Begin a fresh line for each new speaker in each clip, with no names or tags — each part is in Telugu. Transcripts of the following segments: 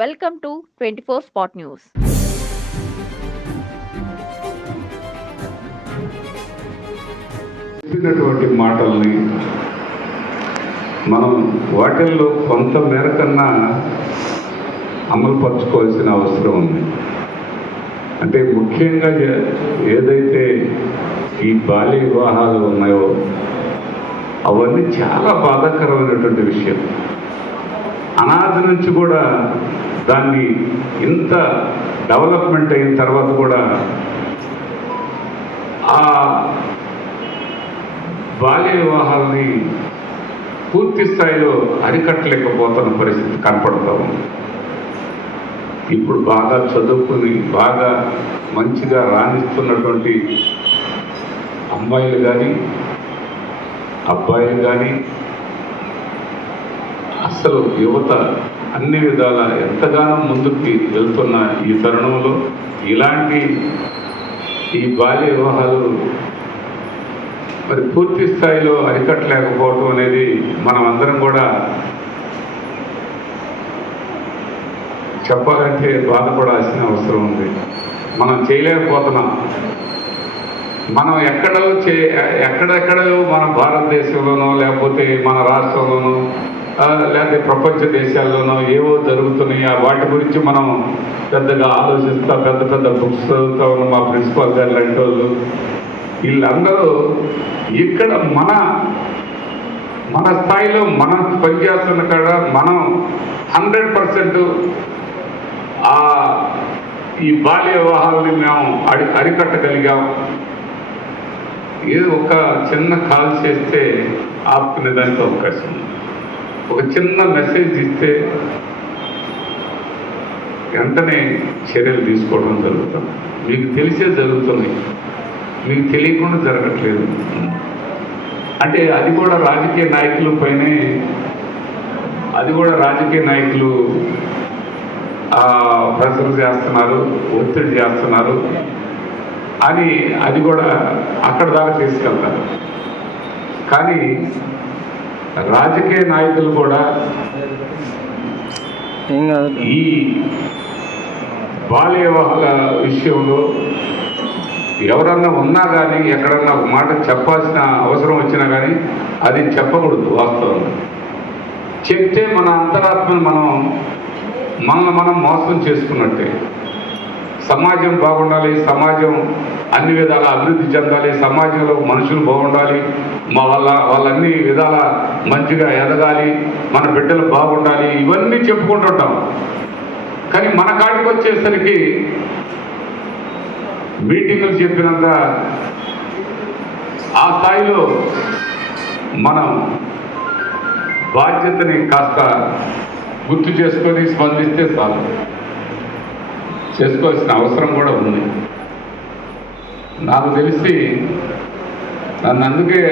Welcome to twenty four spot news.
చెప్పినటువంటి మాటల్ని మనం వాటిల్లో కొంత మేరకన్నా అమలు పరచుకోవాల్సిన అవసరం ఉంది. అంటే ముఖ్యంగా ఏదైతే ఈ బాల్య వివాహాలు ఉన్నాయో అవన్నీ చాలా బాధాకరమైనటువంటి విషయం అనాథ నుంచి కూడా దాన్ని ఇంత డెవలప్మెంట్ అయిన తర్వాత కూడా ఆ బాల్య వివాహాలని పూర్తి స్థాయిలో అరికట్టలేకపోతున్న పరిస్థితి కనపడతా ఉంది. ఇప్పుడు బాగా చదువుకుని బాగా మంచిగా రాణిస్తున్నటువంటి అమ్మాయిలు కానీ అబ్బాయిలు కానీ అసలు యువత అన్ని విధాల ఎంతగానో ముందుకి వెళ్తున్న ఈ తరుణంలో ఇలాంటి ఈ బాల్య వివాహాలు మరి పూర్తి స్థాయిలో అరికట్టలేకపోవటం అనేది మనం అందరం కూడా చెప్పాలంటే బాధపడాల్సిన అవసరం ఉంది. మనం చేయలేకపోతున్నాం. మనం ఎక్కడో చే ఎక్కడెక్కడో మన భారతదేశంలోనో లేకపోతే మన రాష్ట్రంలోనో లేకపోతే ప్రపంచ దేశాల్లోనో ఏవో జరుగుతున్నాయి? వాటి గురించి మనం పెద్దగా ఆలోచిస్తా పెద్ద పెద్ద బుక్స్ చదువుతా ఉన్న. మా ప్రిన్సిపాల్ గారు లాంటి వాళ్ళు. వీళ్ళందరూ ఇక్కడ మన మన స్థాయిలో మనం పనిచేస్తున్న కాడ మనం హండ్రెడ్ పర్సెంట్ ఆ ఈ బాల్య వివాహాలని మేము అడి అరికట్టగలిగాం. ఏదో ఒక చిన్న కాల్ చేస్తే ఆపుకునే దానికి అవకాశం ఉంది. ఒక చిన్న మెసేజ్ ఇస్తే వెంటనే చర్యలు తీసుకోవడం జరుగుతుంది. మీకు తెలిసే జరుగుతున్నాయి. మీకు తెలియకుండా జరగట్లేదు. అంటే అది కూడా రాజకీయ నాయకుల పైనే అది కూడా రాజకీయ నాయకులు ప్రజలు చేస్తున్నారు ఒత్తిడి చేస్తున్నారు. అని అది కూడా అక్కడ దాకా తీసుకెళ్తారు. కానీ రాజకీయ నాయకులు కూడా ఈ బాల్య వివాహాల విషయంలో ఎవరన్నా ఉన్నా కానీ ఎక్కడన్నా ఒక మాట చెప్పాల్సిన అవసరం వచ్చినా కానీ అది చెప్పకూడదు వాస్తవంగా. చెప్తే మన అంతరాత్మను మనం మనల్ని మనం మోసం చేసుకున్నట్టే. సమాజం బాగుండాలి సమాజం అన్ని విధాల అభివృద్ధి చెందాలి సమాజంలో మనుషులు బాగుండాలి మా వాళ్ళ వాళ్ళన్ని విధాల మంచిగా ఎదగాలి మన బిడ్డలు బాగుండాలి ఇవన్నీ చెప్పుకుంటుంటాం. కానీ మన కాడికి వచ్చేసరికి మీటింగులు చెప్పినంత ఆ స్థాయిలో మనం బాధ్యతని కాస్త గుర్తు చేసుకొని స్పందిస్తే చాలు. చేసుకోవాల్సిన అవసరం కూడా ఉంది. నాకు తెలిసి నన్ను అందుకే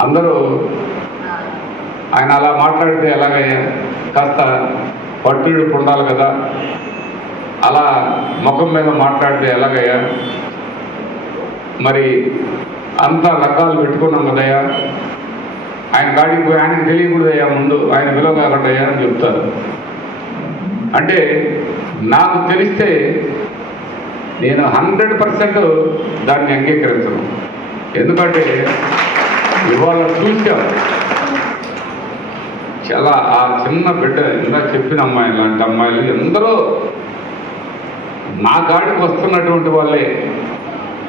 అందరూ ఆయన అలా మాట్లాడితే ఎలాగయ్యా కాస్త పట్టుడు ఉండాలి కదా? అలా ముఖం మీద మాట్లాడితే ఎలాగయ్యా మరి అంతా లగ్గాలు పెట్టుకున్నాం కదయ్యా? ఆయన గాడికి పోయి ఆయనకి తెలియకూడదయ్యా ముందు ఆయన పిలవకాకండయ్యా అని చెప్తారు. అంటే నాకు తెలిస్తే నేను హండ్రెడ్ పర్సెంట్ దాన్ని అంగీకరించను. ఎందుకంటే ఇవాళ చూసాం చాలా ఆ చిన్న బిడ్డ ఇందా చెప్పిన అమ్మాయి లాంటి అమ్మాయిలు ఎందరో నా గాడికి వస్తున్నటువంటి వాళ్ళే.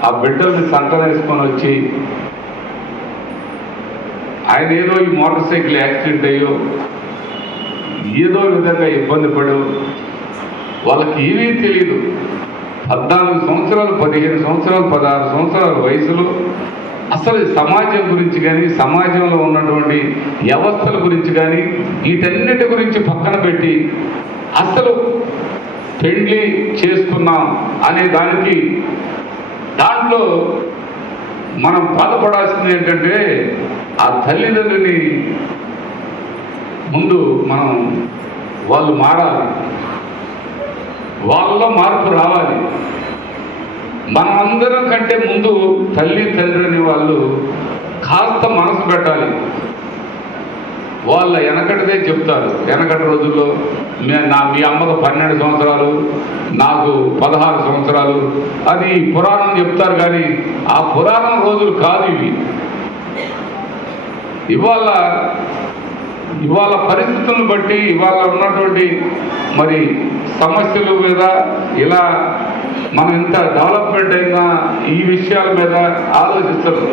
ఆ బిడ్డల్ని సంతనేసుకొని వచ్చి ఆయన ఏదో ఈ మోటార్ సైకిల్ యాక్సిడెంట్ అయ్యో ఏదో విధంగా ఇబ్బంది పడు. వాళ్ళకి ఏమీ తెలియదు పద్నాలుగు సంవత్సరాలు పదిహేను సంవత్సరాలు పదహారు సంవత్సరాల వయసులో అసలు సమాజం గురించి కానీ సమాజంలో ఉన్నటువంటి వ్యవస్థల గురించి కానీ వీటన్నిటి గురించి పక్కన పెట్టి అసలు పెళ్ళి చేసుకున్నాం అనే దానికి దాంట్లో మనం బాధపడాల్సింది ఏంటంటే ఆ తల్లిదండ్రుని ముందు మనం వాళ్ళు మారాలి. వాళ్ళలో మార్పు రావాలి. మన అందరం కంటే ముందు తల్లి తండ్రిని వాళ్ళు కాస్త మనసు పెట్టాలి. వాళ్ళ వెనకటిదే చెప్తారు. వెనకటి రోజుల్లో మే- నా మీ అమ్మకు పన్నెండు సంవత్సరాలు నాకు పదహారు సంవత్సరాలు. అది పురాణం చెప్తారు కానీ ఆ పురాణం రోజులు కాదు ఇవి. ఇవాళ ఇవాళ పరిస్థితులను బట్టి ఇవాళ ఉన్నటువంటి మరి సమస్యల మీద ఇలా మనం ఇంత డెవలప్మెంట్ అయినా ఈ విషయాల మీద ఆలోచిస్తారు